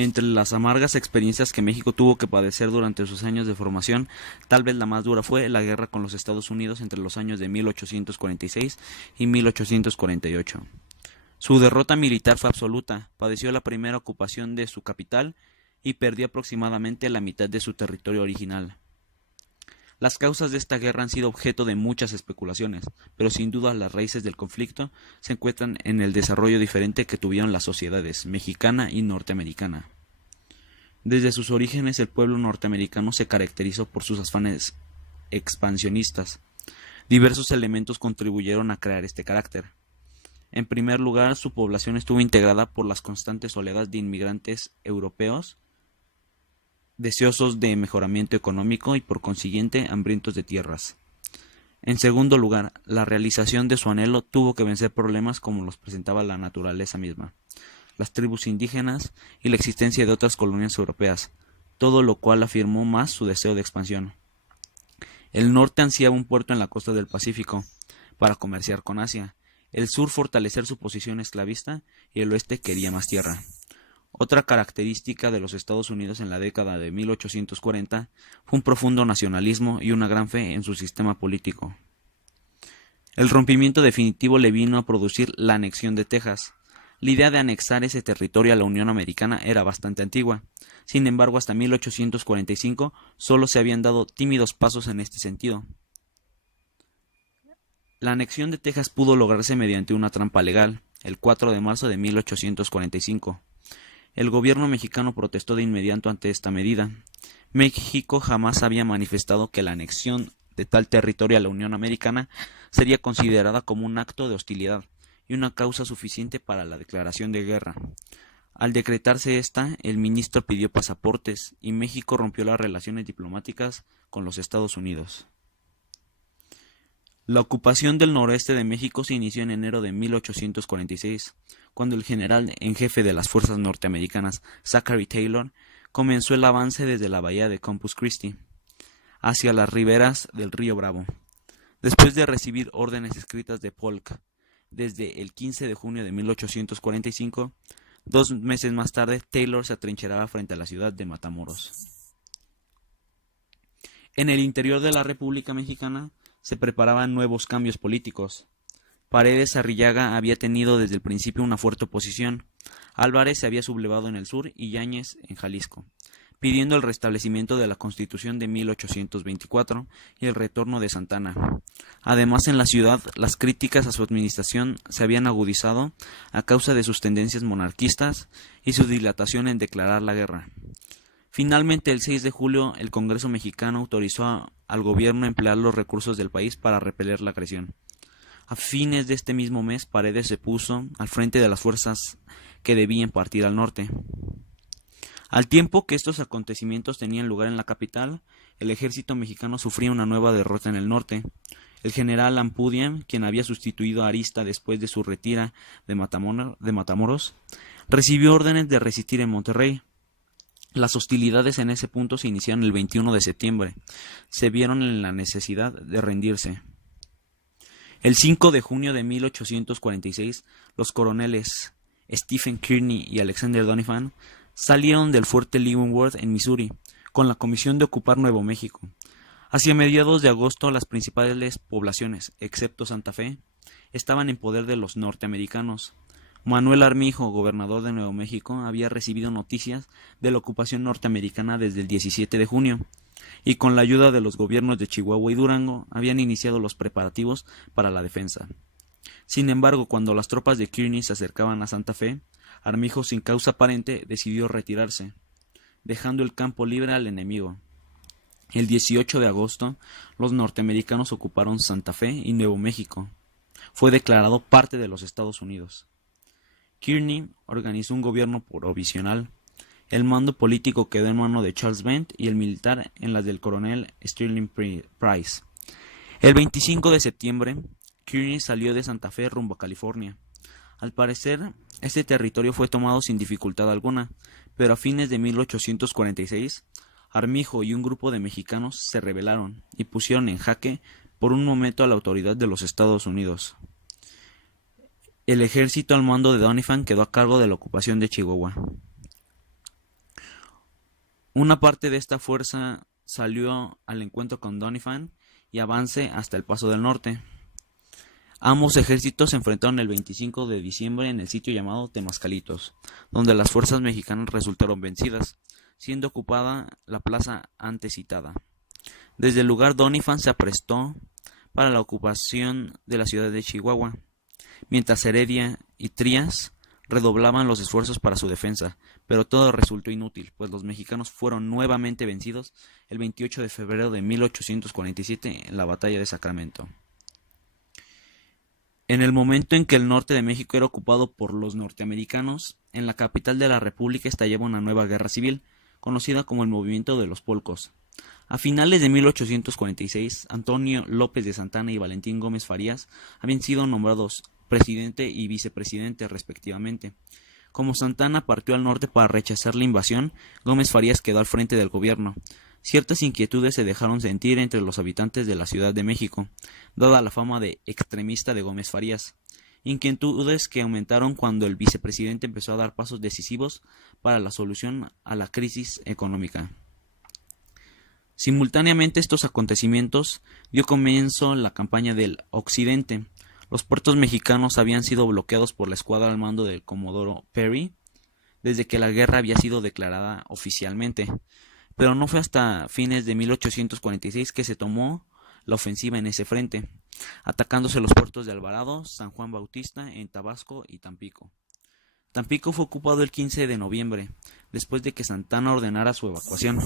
Entre las amargas experiencias que México tuvo que padecer durante sus años de formación, tal vez la más dura fue la guerra con los Estados Unidos entre los años de 1846 y 1848. Su derrota militar fue absoluta, padeció la primera ocupación de su capital y perdió aproximadamente la mitad de su territorio original. Las causas de esta guerra han sido objeto de muchas especulaciones, pero sin duda las raíces del conflicto se encuentran en el desarrollo diferente que tuvieron las sociedades mexicana y norteamericana. Desde sus orígenes el pueblo norteamericano se caracterizó por sus afanes expansionistas. Diversos elementos contribuyeron a crear este carácter. En primer lugar, su población estuvo integrada por las constantes oleadas de inmigrantes europeos, deseosos de mejoramiento económico y por consiguiente hambrientos de tierras. En segundo lugar, la realización de su anhelo tuvo que vencer problemas como los presentaba la naturaleza misma, las tribus indígenas y la existencia de otras colonias europeas, todo lo cual afirmó más su deseo de expansión. El norte ansiaba un puerto en la costa del Pacífico para comerciar con Asia, el sur fortalecer su posición esclavista y el oeste quería más tierra. Otra característica de los Estados Unidos en la década de 1840 fue un profundo nacionalismo y una gran fe en su sistema político. El rompimiento definitivo le vino a producir la anexión de Texas. La idea de anexar ese territorio a la Unión Americana era bastante antigua. Sin embargo, hasta 1845 solo se habían dado tímidos pasos en este sentido. La anexión de Texas pudo lograrse mediante una trampa legal, el 4 de marzo de 1845. El gobierno mexicano protestó de inmediato ante esta medida. México jamás había manifestado que la anexión de tal territorio a la Unión Americana sería considerada como un acto de hostilidad y una causa suficiente para la declaración de guerra. Al decretarse esta, el ministro pidió pasaportes y México rompió las relaciones diplomáticas con los Estados Unidos. La ocupación del noroeste de México se inició en enero de 1846, cuando el general en jefe de las fuerzas norteamericanas, Zachary Taylor, comenzó el avance desde la bahía de Corpus Christi hacia las riberas del río Bravo. Después de recibir órdenes escritas de Polk desde el 15 de junio de 1845, 2 meses más tarde Taylor se atrincheraba frente a la ciudad de Matamoros. En el interior de la República Mexicana se preparaban nuevos cambios políticos. Paredes Arrillaga había tenido desde el principio una fuerte oposición. Álvarez se había sublevado en el sur y Yáñez en Jalisco, pidiendo el restablecimiento de la Constitución de 1824 y el retorno de Santana. Además, en la ciudad, las críticas a su administración se habían agudizado a causa de sus tendencias monarquistas y su dilatación en declarar la guerra. Finalmente, el 6 de julio, el Congreso mexicano autorizó al gobierno a emplear los recursos del país para repeler la agresión. A fines de este mismo mes, Paredes se puso al frente de las fuerzas que debían partir al norte. Al tiempo que estos acontecimientos tenían lugar en la capital, el ejército mexicano sufría una nueva derrota en el norte. El general Ampudia, quien había sustituido a Arista después de su retirada de Matamoros, recibió órdenes de resistir en Monterrey. Las hostilidades en ese punto se iniciaron el 21 de septiembre. Se vieron en la necesidad de rendirse. El 5 de junio de 1846, los coroneles Stephen Kearny y Alexander Doniphan salieron del fuerte Leavenworth en Missouri, con la comisión de ocupar Nuevo México. Hacia mediados de agosto, las principales poblaciones, excepto Santa Fe, estaban en poder de los norteamericanos. Manuel Armijo, gobernador de Nuevo México, había recibido noticias de la ocupación norteamericana desde el 17 de junio, y con la ayuda de los gobiernos de Chihuahua y Durango habían iniciado los preparativos para la defensa. Sin embargo, cuando las tropas de Kearny se acercaban a Santa Fe, Armijo, sin causa aparente, decidió retirarse, dejando el campo libre al enemigo. El 18 de agosto, los norteamericanos ocuparon Santa Fe y Nuevo México. Fue declarado parte de los Estados Unidos. Kearny organizó un gobierno provisional. El mando político quedó en manos de Charles Bent y el militar en las del coronel Sterling Price. El 25 de septiembre, Kearny salió de Santa Fe rumbo a California. Al parecer, este territorio fue tomado sin dificultad alguna, pero a fines de 1846, Armijo y un grupo de mexicanos se rebelaron y pusieron en jaque por un momento a la autoridad de los Estados Unidos. El ejército al mando de Doniphan quedó a cargo de la ocupación de Chihuahua. Una parte de esta fuerza salió al encuentro con Doniphan y avance hasta el Paso del Norte. Ambos ejércitos se enfrentaron el 25 de diciembre en el sitio llamado Temascalitos, donde las fuerzas mexicanas resultaron vencidas, siendo ocupada la plaza antes citada. Desde el lugar Doniphan se aprestó para la ocupación de la ciudad de Chihuahua, mientras Heredia y Trías redoblaban los esfuerzos para su defensa, pero todo resultó inútil, pues los mexicanos fueron nuevamente vencidos el 28 de febrero de 1847 en la batalla de Sacramento. En el momento en que el norte de México era ocupado por los norteamericanos, en la capital de la República estallaba una nueva guerra civil, conocida como el Movimiento de los Polcos. A finales de 1846, Antonio López de Santana y Valentín Gómez Farías habían sido nombrados presidente y vicepresidente respectivamente. Como Santana partió al norte para rechazar la invasión, Gómez Farías quedó al frente del gobierno. Ciertas inquietudes se dejaron sentir entre los habitantes de la Ciudad de México, dada la fama de extremista de Gómez Farías, inquietudes que aumentaron cuando el vicepresidente empezó a dar pasos decisivos para la solución a la crisis económica. Simultáneamente a estos acontecimientos dio comienzo la campaña del Occidente. Los puertos mexicanos habían sido bloqueados por la escuadra al mando del comodoro Perry desde que la guerra había sido declarada oficialmente, pero no fue hasta fines de 1846 que se tomó la ofensiva en ese frente, atacándose los puertos de Alvarado, San Juan Bautista en Tabasco y Tampico. Tampico fue ocupado el 15 de noviembre, después de que Santana ordenara su evacuación.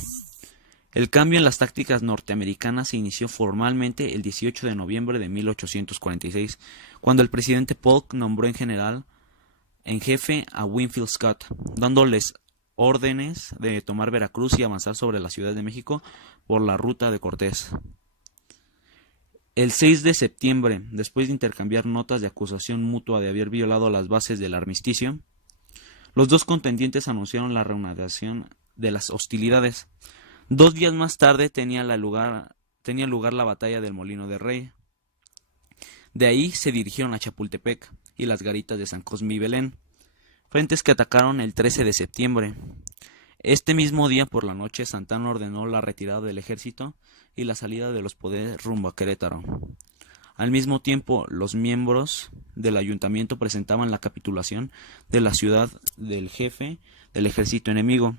El cambio en las tácticas norteamericanas se inició formalmente el 18 de noviembre de 1846, cuando el presidente Polk nombró en jefe a Winfield Scott, dándoles órdenes de tomar Veracruz y avanzar sobre la Ciudad de México por la ruta de Cortés. El 6 de septiembre, después de intercambiar notas de acusación mutua de haber violado las bases del armisticio, los dos contendientes anunciaron la reanudación de las hostilidades. 2 días más tarde tenía lugar la batalla del Molino de Rey. De ahí se dirigieron a Chapultepec y las garitas de San Cosme y Belén, frentes que atacaron el 13 de septiembre. Este mismo día por la noche Santana ordenó la retirada del ejército y la salida de los poderes rumbo a Querétaro. Al mismo tiempo, los miembros del ayuntamiento presentaban la capitulación de la ciudad del jefe del ejército enemigo.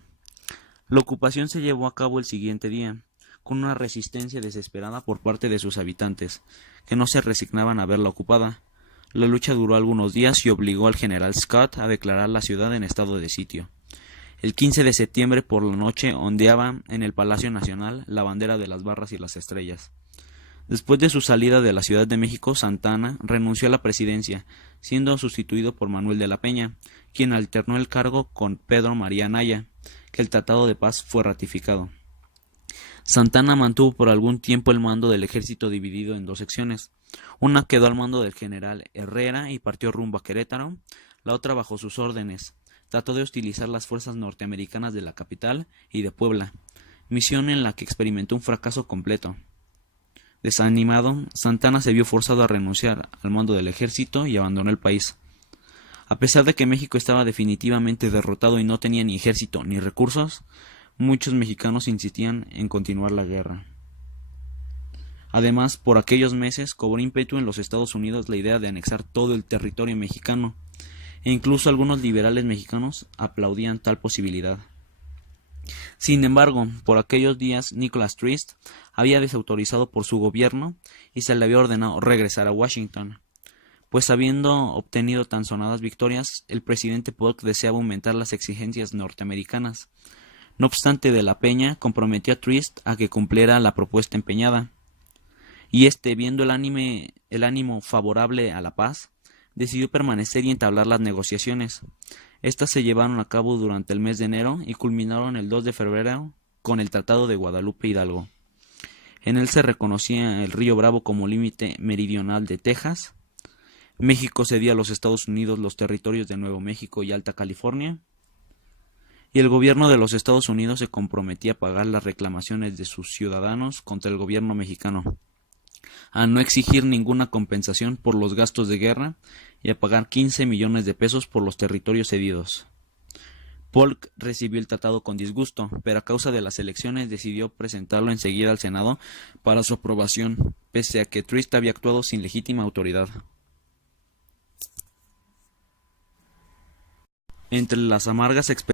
La ocupación se llevó a cabo el siguiente día, con una resistencia desesperada por parte de sus habitantes, que no se resignaban a verla ocupada. La lucha duró algunos días y obligó al general Scott a declarar la ciudad en estado de sitio. El 15 de septiembre por la noche ondeaba en el Palacio Nacional la bandera de las barras y las estrellas. Después de su salida de la Ciudad de México, Santana renunció a la presidencia, siendo sustituido por Manuel de la Peña, quien alternó el cargo con Pedro María Anaya, que el Tratado de Paz fue ratificado. Santana mantuvo por algún tiempo el mando del ejército dividido en 2 secciones. Una quedó al mando del general Herrera y partió rumbo a Querétaro, la otra bajo sus órdenes. Trató de hostilizar las fuerzas norteamericanas de la capital y de Puebla, misión en la que experimentó un fracaso completo. Desanimado, Santana se vio forzado a renunciar al mando del ejército y abandonó el país. A pesar de que México estaba definitivamente derrotado y no tenía ni ejército ni recursos, muchos mexicanos insistían en continuar la guerra. Además, por aquellos meses cobró ímpetu en los Estados Unidos la idea de anexar todo el territorio mexicano, e incluso algunos liberales mexicanos aplaudían tal posibilidad. Sin embargo, por aquellos días Nicholas Trist había desautorizado por su gobierno y se le había ordenado regresar a Washington, pues habiendo obtenido tan sonadas victorias, el presidente Polk deseaba aumentar las exigencias norteamericanas. No obstante, de la Peña comprometió a Trist a que cumpliera la propuesta empeñada, y viendo el ánimo favorable a la paz, decidió permanecer y entablar las negociaciones. Estas se llevaron a cabo durante el mes de enero y culminaron el 2 de febrero con el Tratado de Guadalupe Hidalgo. En él se reconocía el río Bravo como límite meridional de Texas. México cedía a los Estados Unidos los territorios de Nuevo México y Alta California, y el gobierno de los Estados Unidos se comprometía a pagar las reclamaciones de sus ciudadanos contra el gobierno mexicano, a no exigir ninguna compensación por los gastos de guerra y a pagar 15 millones de pesos por los territorios cedidos. Polk recibió el tratado con disgusto, pero a causa de las elecciones decidió presentarlo enseguida al Senado para su aprobación, pese a que Trist había actuado sin legítima autoridad. Entre las amargas experiencias